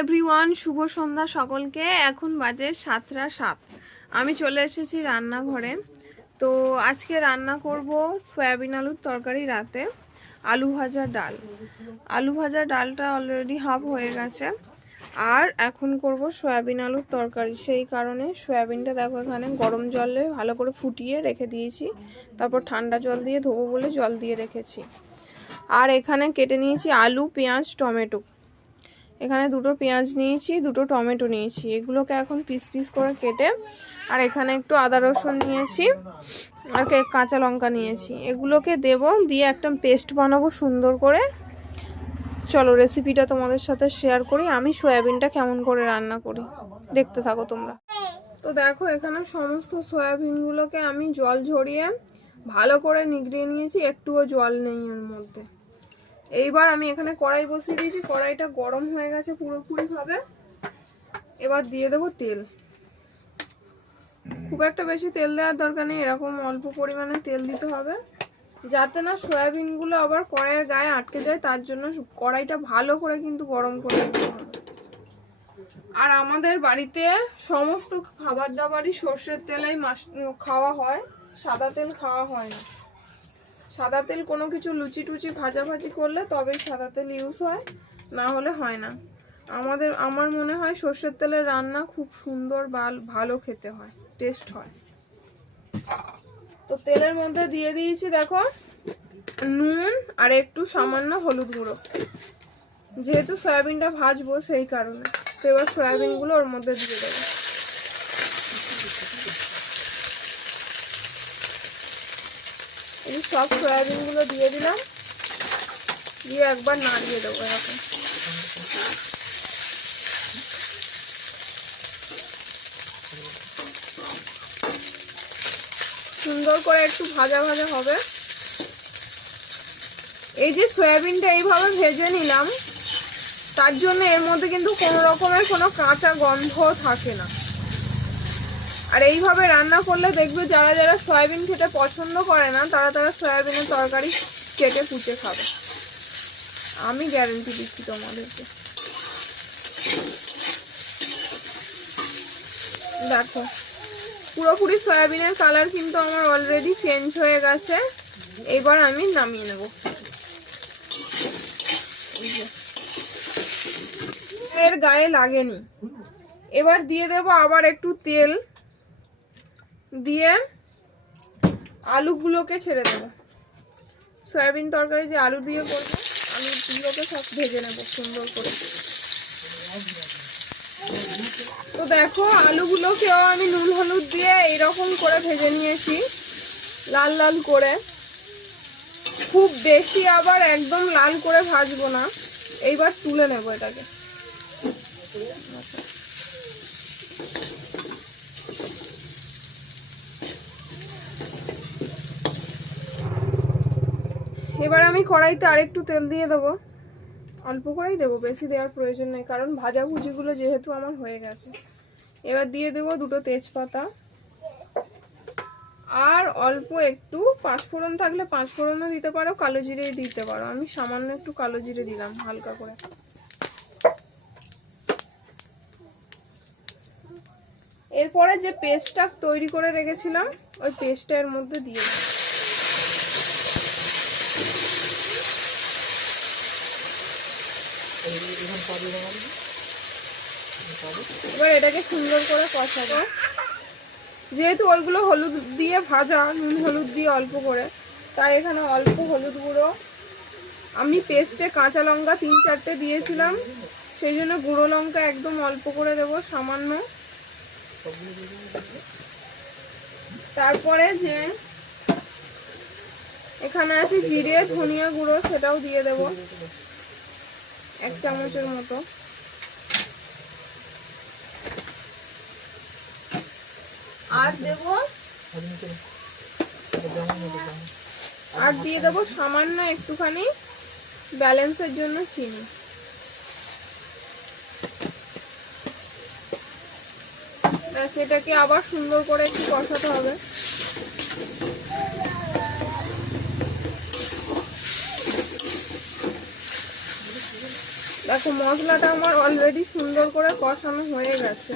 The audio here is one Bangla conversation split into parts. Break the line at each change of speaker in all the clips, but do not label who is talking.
এভরিওয়ান শুভ সন্ধ্যা সকলকে। এখন বাজে সাতটা সাত। আমি চলে এসেছি রান্নাঘরে। তো আজকে রান্না করব সয়াবিন আলুর তরকারি রাতে, আলু ভাজা ডাল। আলু ভাজা ডালটা অলরেডি হাফ হয়ে গেছে। আর এখন করব সয়াবিন আলুর তরকারি। সেই কারণে সয়াবিনটা দেখো এখানে গরম জলে ভালো করে ফুটিয়ে রেখে দিয়েছি। তারপর ঠান্ডা জল দিয়ে ধোবো বলে জল দিয়ে রেখেছি। আর এখানে কেটে নিয়েছি আলু, পেঁয়াজ, টমেটো। এখানে দুটো পেঁয়াজ নিয়েছি, দুটো টমেটো নিয়েছি। এগুলোকে এখন পিস পিস করে কেটে, আর এখানে একটু আদা রসুন নিয়েছি, আর কাঁচা লঙ্কা নিয়েছি। এগুলোকে দেব, দিয়ে একটা পেস্ট বানাবো সুন্দর করে। চলো রেসিপিটা তোমাদের সাথে শেয়ার করি। আমি সয়াবিনটা কেমন করে রান্না করি। দেখতে থাকো তোমরা। তো দেখো, এখানে সমস্ত সয়াবিনগুলোকে আমি জল ঝরিয়ে ভালো করে নিগড়িয়ে নিয়েছি। একটুও জল নেই এর মধ্যে। এইবার আমি এখানে কড়াই বসিয়ে দিয়েছি। কড়াইটা গরম হয়ে গেছে পুরোপুরি ভাবে এবার দিয়ে দেবো তেল। খুব একটা বেশি তেল দেওয়ার দরকার নেই, এরকম অল্প পরিমাণে তেল দিতে হবে। যাতে না সয়াবিনগুলো আবার কড়াইয়ের গায়ে আটকে যায়, তার জন্য কড়াইটা ভালো করে কিন্তু গরম করে দিতে হবে। আর আমাদের বাড়িতে সমস্ত খাবার দাবারই সর্ষের তেলেই মাস খাওয়া হয়, সাদা তেল খাওয়া হয় না। সাদা তেল কোনো কিছু লুচি টুচি ভাজাভাজি করলে তবেই সাদা তেল ইউজ হয়, না হলে হয় না। আমাদের, আমার মনে হয় সর্ষের তেলের রান্না খুব সুন্দর বা ভালো খেতে হয় টেস্ট হয়। তো তেলের মধ্যে দিয়ে দিয়েছি দেখো নুন আর একটু সামান্য হলুদ গুঁড়ো। যেহেতু সয়াবিনটা ভাজবো সেই কারণে। তো এবার সয়াবিনগুলো ওর মধ্যে দিয়ে দেবো। এই সব সয়াবিনগুলো দিয়ে দিলাম। দিয়ে একবার নাড়িয়ে দেবো এরকম। সুন্দর করে একটু ভাজা ভাজা হবে। এই যে সয়াবিনটা এইভাবে ভেজে নিলাম, তার জন্য এর মধ্যে কিন্তু কোনো রকমের কোনো কাঁচা গন্ধ থাকে না। আর এইভাবে রান্না করলে দেখবে যারা যারা সয়াবিন খেতে পছন্দ করে না, তারা তারা সয়াবিনের তরকারি কেটে কুচে খাবে। আমি গ্যারেন্টি দিচ্ছি তোমাদেরকে। দেখো, পুরোপুরি সয়াবিনের কালার কিন্তু আমার অলরেডি চেঞ্জ হয়ে গেছে। এবার আমি নামিয়ে নেব। এর গায়ে লাগেনি। এবার দিয়ে দেব আবার একটু তেল। দিয়ে আলুগুলোকে ছেড়ে দেবো। সয়াবিন তরকারি যে আলু দিয়ে করব আলুগুলোকে সব ভেজে নেব সুন্দর করে। তো দেখো, আলুগুলোকেও আমি নুন হলুদ দিয়ে এইরকম করে ভেজে নিয়েছি, লাল লাল করে। খুব বেশি আবার একদম লাল করে ভাজবো না, এইবার তুলে নেব এটাকে। এবার আমি কড়াইতে আরেকটু তেল দিয়ে দেবো। অল্প করেই দেবো, বেশি দেওয়ার প্রয়োজন নেই, কারণ ভাজাভুজিগুলো যেহেতু আমার হয়ে গেছে। এবার দিয়ে দেবো দুটো তেজপাতা। আর অল্প একটু পাঁচফোড়ন থাকলে পাঁচফোড়নও দিতে পারো, কালো জিরেই দিতে পারো। আমি সামান্য একটু কালো জিরে দিলাম, হালকা করে। এরপরে যে পেস্টটা তৈরি করে রেখেছিলাম, ওই পেস্টটা এর মধ্যে দিয়ে দেবো। এবার এটাকে সুন্দর করে কষাবো। যেহেতু ওইগুলো হলুদ দিয়ে ভাজা, নুন হলুদ দিয়ে অল্প করে, তাই এখানে অল্প হলুদ গুঁড়ো। আমি পেস্টে কাঁচা লঙ্কা তিন চারটে দিয়েছিলাম, সেই জন্য গুঁড়ো লঙ্কা একদম অল্প করে দেব, সামান্য। তারপরে যে এখানে আছে জিরে, ধনিয়া গুঁড়ো, সেটাও দিয়ে দেব। এক চামচের মতো। আর দেব আর দিয়ে দেবো সামান্য একটুখানি ব্যালেন্সের জন্য চিনি। ব্যাস, এটাকে আবার সুন্দর করে একটু কষাতে হবে। দেখো, মশলাটা আমার অলরেডি সুন্দর করে কষানো হয়ে গেছে।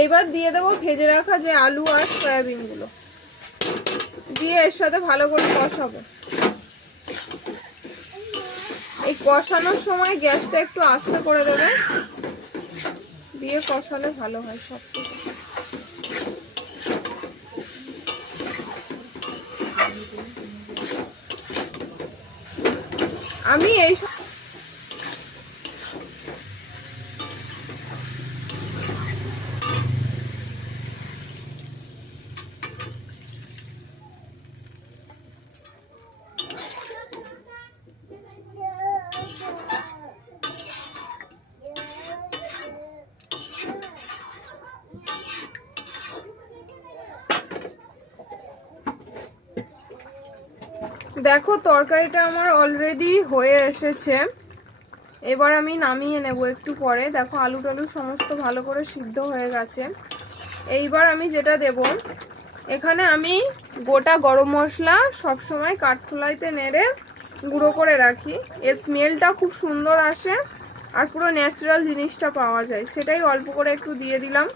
এইবার দিয়ে দেবো ভেজে রাখা যে আলু আর সয়াবিনগুলো। দিয়ে এর সাথে ভালো করে কষাবো। এই কষানোর সময় গ্যাসটা একটু আস্তে করে দেবে। দিয়ে কষালে ভালো হয় সব কিছু আমি এই দেখো, তরকারিটা আমার অলরেডি হয়ে এসেছে। এবার আমি নামিয়ে নেব একটু পরে। দেখো আলু টালু সমস্ত ভালো করে সিদ্ধ হয়ে গেছে। এইবার আমি যেটা দেব, এখানে আমি গোটা গরম মশলা সবসময় কাঠখোলাইতে নেড়ে গুঁড়ো করে রাখি। এর স্মেলটা খুব সুন্দর আসে আর পুরো ন্যাচারাল জিনিসটা পাওয়া যায়। সেটাই অল্প করে একটু দিয়ে দিলাম।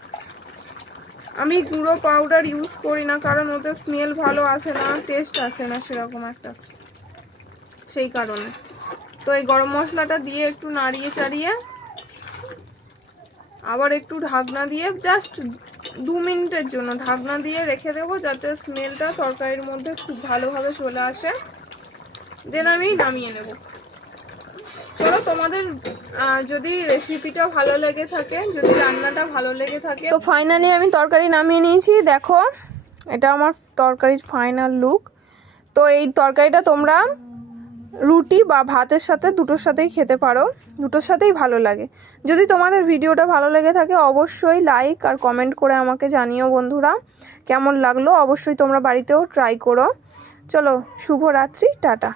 আমি গুঁড়ো পাউডার ইউজ করি না, কারণ ওতে স্মেল ভালো আসে না টেস্ট আসে না সেরকম একটা সেই কারণে। তো এই গরম মশলাটা দিয়ে একটু নাড়িয়ে চাড়িয়ে, আবার একটু ঢাকনা দিয়ে জাস্ট দু মিনিটের জন্য ঢাকনা দিয়ে রেখে দেবো, যাতে স্মেলটা তরকারির মধ্যে খুব ভালোভাবে চলে আসে। দেন আমি নামিয়ে নেব। চলো তোমাদের যদি রেসিপিটা ভালো লেগে থাকে, যদি রান্নাটা ভালো লেগে থাকে। তো ফাইনালি আমি তরকারি নামিয়ে নিয়েছি, দেখো, এটা আমার তরকারির ফাইনাল লুক তো এই তরকারিটা তোমরা রুটি বা ভাতের সাথে দুটোর সাথেই খেতে পারো, দুটোর সাথেই ভালো লাগে। যদি তোমাদের ভিডিওটা ভালো লেগে থাকে, অবশ্যই লাইক আর কমেন্ট করে আমাকে জানিও বন্ধুরা, কেমন লাগল অবশ্যই তোমরা বাড়িতেও ট্রাই করো। চলো, শুভরাত্রি, টাটা।